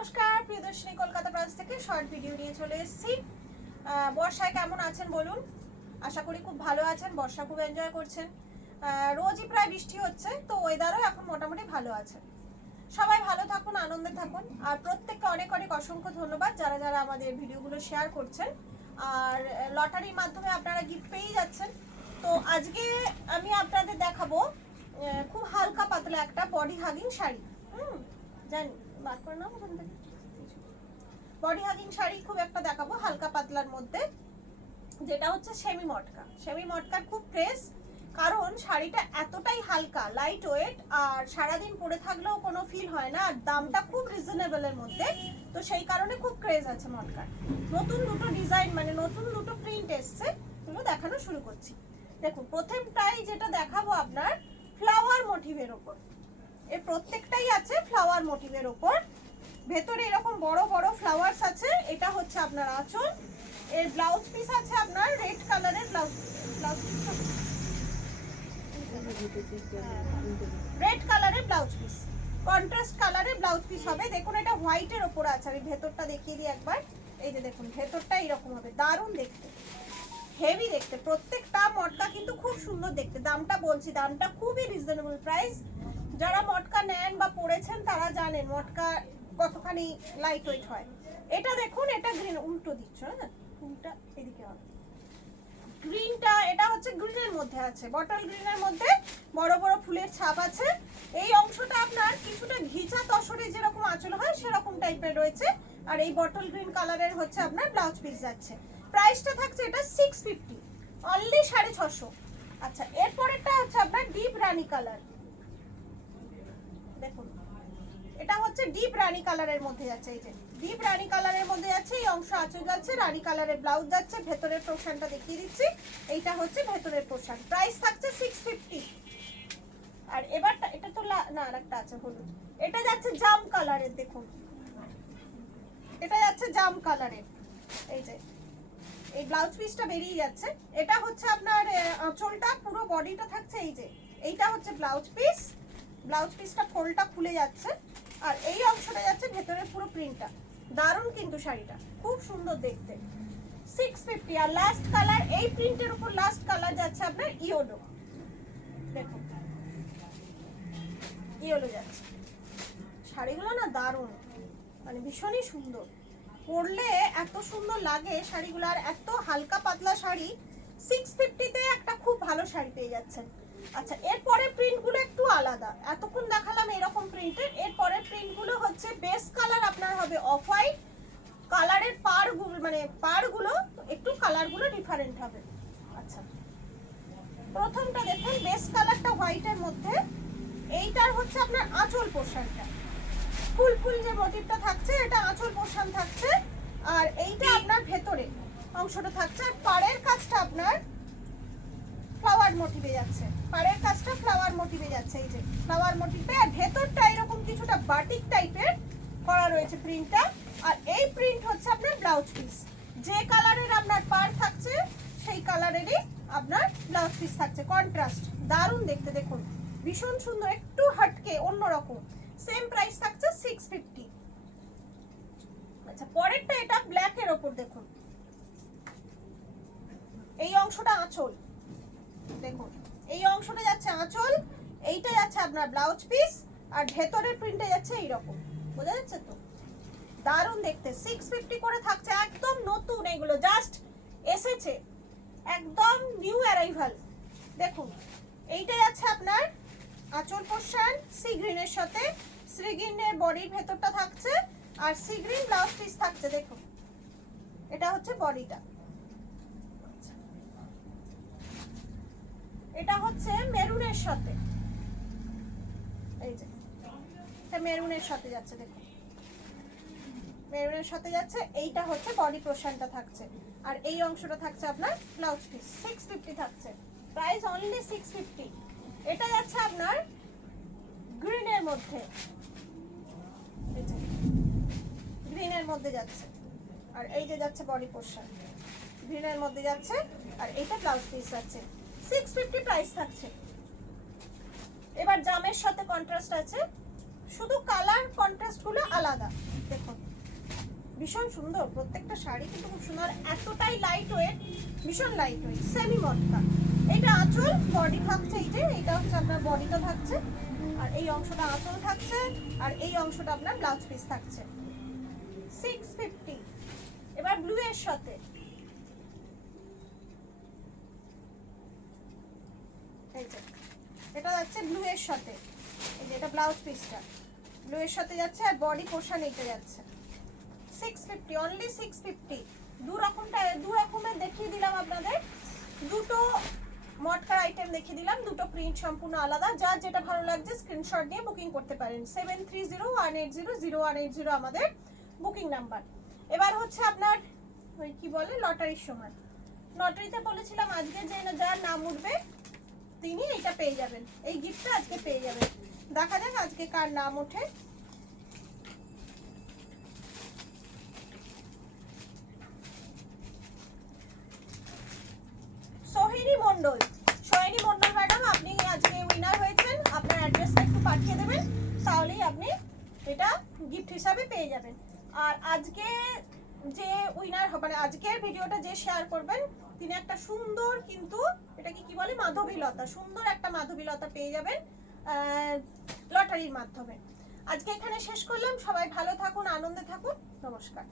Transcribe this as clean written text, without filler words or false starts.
নমস্কার প্রিয়দর্শিনী কলকাতা ব্রাঞ্চ থেকে short video নিয়ে চলে এসেছি। বর্ষায় কেমন আছেন বলুন? আশা করি খুব ভালো আছেন, বর্ষা খুব এনজয় করছেন। রোজই প্রায় বৃষ্টি হচ্ছে, তো ওয়েদারও এখন মোটামুটি ভালো আছে। সবাই ভালো থাকুন, আনন্দে থাকুন। আর প্রত্যেককে অনেক অনেক অসংখ্য ধন্যবাদ যারা যারা আমাদের ভিডিওগুলো শেয়ার করছেন আর লটারির মাধ্যমে আপনারা গিফট পেয়ে যাচ্ছেন। তো আজকে আমি আপনাদের দেখাবো খুব হালকা পাতলা একটা বডি হাগিং শাড়ি। জানি বার করে নাও ওখান থেকে। বডি হাগিং শাড়ি খুব একটা দেখাবো হালকা পাতলার মধ্যে, যেটা হচ্ছে সেমি মটকা। সেমি মটকার খুব ক্রেজ, কারণ শাড়িটা এতটাই হালকা, লাইট ওয়েট, আর সারাদিন পরে থাকলেও কোনো ফিল হয় না, আর দামটা খুব রিজনেবলের মধ্যে। তো সেই কারণে খুব ক্রেজ আছে মটকার। নতুন দুটো ডিজাইন মানে নতুন দুটো প্রিন্ট এসছে, এগুলো দেখানো শুরু করছি। দেখুন, প্রথমটাই যেটা দেখাবো আপনার ফ্লাওয়ার মোটিভের ওপর। এর প্রত্যেকটাই আছে ফ্লাওয়ার মোটিভের ওপর, ভেতরে এরকম বড় বড় ফ্লাওয়ার্স আছে। এটা হচ্ছে আপনার আঁচল। এর ব্লাউজ পিস আছে আপনার রেড কালারের রেড কালারের ব্লাউজ পিস, কন্ট্রাস্ট কালারের ব্লাউজ পিস হবে। দেখুন এটা হোয়াইটের ওপর আছে, আমি ভেতরটা দেখিয়ে দিই একবার। এই যে দেখুন, ভেতরটা এরকম হবে, দারুণ দেখতে, হেভি দেখতে। প্রত্যেকটা মটকা কিন্তু খুব সুন্দর দেখতে। দামটা বলছি, দামটা খুবই রিজনেবল প্রাইস। যারা মটকা নেন বা পরেছেন তারা জানেন মটকা কতখানি লাইট ওয়েট হয়। এটা দেখুন, এটা গ্রিন, উল্টো দিচ্ছ, হ্যাঁ উল্টা এদিকে হবে। গ্রিনটা এটা হচ্ছে গ্রিনের মধ্যে আছে, বটল গ্রিনের মধ্যে বড় বড় ফুলের ছাপ আছে। এই অংশটা আপনার কিছুটা ঘিচা তসরে যেরকম আঁচল হয় সেরকম টাইপের রয়েছে। আর এই বটল গ্রিন কালারের হচ্ছে আপনার ব্লাউজ পিস যাচ্ছে। প্রাইসটা থাকছে এটা 650, অনলি 650। আচ্ছা, এরপরেরটা হচ্ছে আপনার ডিপ রানী কালার। দেখুন এটা হচ্ছে ডিপ রানী কালারের মধ্যে যাচ্ছে। এই যে ডিপ রানী কালারের মধ্যে যাচ্ছে, এই অংশ আঁচল যাচ্ছে, রানী কালারের ব্লাউজ যাচ্ছে। ভেতরের পোরশনটা দেখিয়ে দিচ্ছি, এইটা হচ্ছে ভেতরের পোরশন। প্রাইস থাকছে 650। আর এবারটা এটা তো না, আরেকটা আছে হলুদ, এটা যাচ্ছে জাম কালারের। দেখুন এটা যাচ্ছে জাম কালারের। এই যে এই ব্লাউজ পিসটা বেরিয়ে যাচ্ছে। এটা হচ্ছে আপনার আঁচলটা, পুরো বডিটা থাকছে। এই যে এইটা হচ্ছে ব্লাউজ পিস, ব্লাউজ পিসটা ফোল্ডটা খুলে যাচ্ছে, আর এই অংশটা যাচ্ছে ভেতরের পুরো প্রিন্টটা। দারুণ কিন্তু শাড়িটা, খুব সুন্দর দেখতে। 650। আর লাস্ট কালার, এই প্রিন্টের উপর লাস্ট কালার যাচ্ছে আপনার ইয়েলো। দেখুন ইয়েলো যাচ্ছে। শাড়িগুলো না দারুণ, মানে ভীষণই সুন্দর, পরলে এত সুন্দর লাগে শাড়িগুলো। আর এত হালকা পাতলা শাড়ি 650-তে একটা খুব ভালো শাড়ি পেয়ে যাচ্ছেন। আচ্ছা, এরপরে প্রিন্টগুলো একটু আলাদা। এতক্ষণ দেখালাম এরকম প্রিন্টের, এরপরে প্রিন্টগুলো হচ্ছে বেস কালার আপনার হবে অফ হোয়াইট কালারের, পাড়গুলো মানে পাড়গুলো একটু কালারগুলো ডিফারেন্ট হবে। আচ্ছা, প্রথমটা দেখুন, বেস কালারটা হোয়াইটের মধ্যে, এইটার হচ্ছে আপনার আঁচল পোরশনটা, ফুল ফুল যে মোটিভটা থাকছে এটা আঁচল পোরশন থাকছে। আর এইটা আপনার ভেতরে অংশটা থাকছে। আর পাড়ের কাজটা আপনার ফ্লাওয়ার মোটিভে যাচ্ছে, পাড়ের কাজটা ফ্লাওয়ার মোটিভে যাচ্ছে। এই যে ফ্লাওয়ার মোটিভে, আর ভেতরটা এরকম কিছুটা বাটিক টাইপের করা রয়েছে প্রিন্টটা। আর এই প্রিন্ট হচ্ছে আপনার ব্লাউজ পিস, যে কালারের আপনার পাড় থাকছে সেই কালারেরই আপনার ব্লাউজ পিস থাকছে, কন্ট্রাস্ট। দারুণ দেখতে, দেখুন ভীষণ সুন্দর, একটু হটকে অন্যরকম। সেম প্রাইস থাকছে 650। আচ্ছা, পরেরটা এটা ব্ল্যাকের ওপর। দেখুন এই অংশটা আঁচল, দেখুন এই অংশটা যাচ্ছে আঁচল, এইটা যাচ্ছে আপনার ব্লাউজ পিস, আর ভেতরের প্রিন্টে যাচ্ছে এইরকম। বোঝা যাচ্ছে তো? দারুণ দেখতে। 650 করে থাকছে, একদম নতুন, এগুলো জাস্ট এসেছে, একদম নিউ অ্যারাইভাল। দেখুন এইটা যাচ্ছে আপনার আঁচল পোরশন সি গ্রিনের সাথে, সি গ্রিনের বডির ভেতরটা থাকছে, আর সি গ্রিন ব্লাউজ পিস থাকছে। দেখুন এটা হচ্ছে বডিটা। এটা হচ্ছে মেরুনের সাথে, এই যে এটা মেরুনের সাথে যাচ্ছে। দেখুন মেরুনের সাথে যাচ্ছে, এইটা হচ্ছে বডি পোরশনটা থাকছে, আর এই অংশটা থাকছে আপনার ব্লাউজ পিস। 650 থাকছে, প্রাইস অনলি 650। এটা যাচ্ছে আপনার গ্রিনের মধ্যে, এই যে গ্রিনের মধ্যে যাচ্ছে, আর এই যে যাচ্ছে বডি পোরশন, গ্রিনের মধ্যে যাচ্ছে, আর এইটা ব্লাউজ পিস যাচ্ছে। 650 প্রাইস থাকছে। এবার জামের সাথে কন্ট্রাস্ট আছে, শুধু কালার কন্ট্রাস্ট গুলো আলাদা। দেখুন ভীষণ সুন্দর, প্রত্যেকটা শাড়ি কিন্তু খুব সুন্দর, এতটাই লাইট ওয়েট, ভীষণ লাইট ওয়েট, সেমি মটকা। এটা আঁচল, বডি থাকছে, এই যে এটা হচ্ছে আপনার বডিটা থাকছে, আর এই অংশটা আঁচল থাকছে, আর এই অংশটা আপনার ব্লাউজ পিস থাকছে। 650। এবার ব্লু এর সাথে, এই যে এটা যাচ্ছে ব্লু এর সাথে, এই যে এটা ব্লাউজ পিসটা ব্লু এর সাথে যাচ্ছে, আর বডি পোর্শন এটা যাচ্ছে। 650, অনলি 650। দু রকমের দেখিয়ে দিলাম আপনাদের, দুটো মটকার আইটেম দেখিয়ে দিলাম, দুটো প্রিন্ট সম্পূর্ণ আলাদা। যার যেটা ভালো লাগছে স্ক্রিনশট নিয়ে বুকিং করতে পারেন। 7301800180 আমাদের বুকিং নাম্বার। এবার হচ্ছে আপনার ওই কি বলে লটারির সময়, লটারিতে বলেছিলাম আজকে যে যার নাম উঠবে তিনি এটা পেয়ে যাবেন, এই গিফটটা আজকে পেয়ে যাবেন। দেখা যাক আজকে কার নাম ওঠে। সোহিনী মণ্ডল, সোহিনী মণ্ডল ম্যাডাম, আপনি আজকে উইনার হয়েছেন। আপনার অ্যাড্রেসটা একটু পাঠিয়ে দেবেন, তাহলেই আপনি এটা গিফট হিসাবে পেয়ে যাবেন। আর আজকে যে উইনার মানে আজকের ভিডিওটা যে শেয়ার করবেন তিনি একটা সুন্দর, কিন্তু এটাকে কি বলে মাধবীলতা, সুন্দর একটা মাধবীলতা পেয়ে যাবেন লটারির মাধ্যমে। আজকে এখানে শেষ করলাম, সবাই ভালো থাকুন, আনন্দে থাকুন, নমস্কার।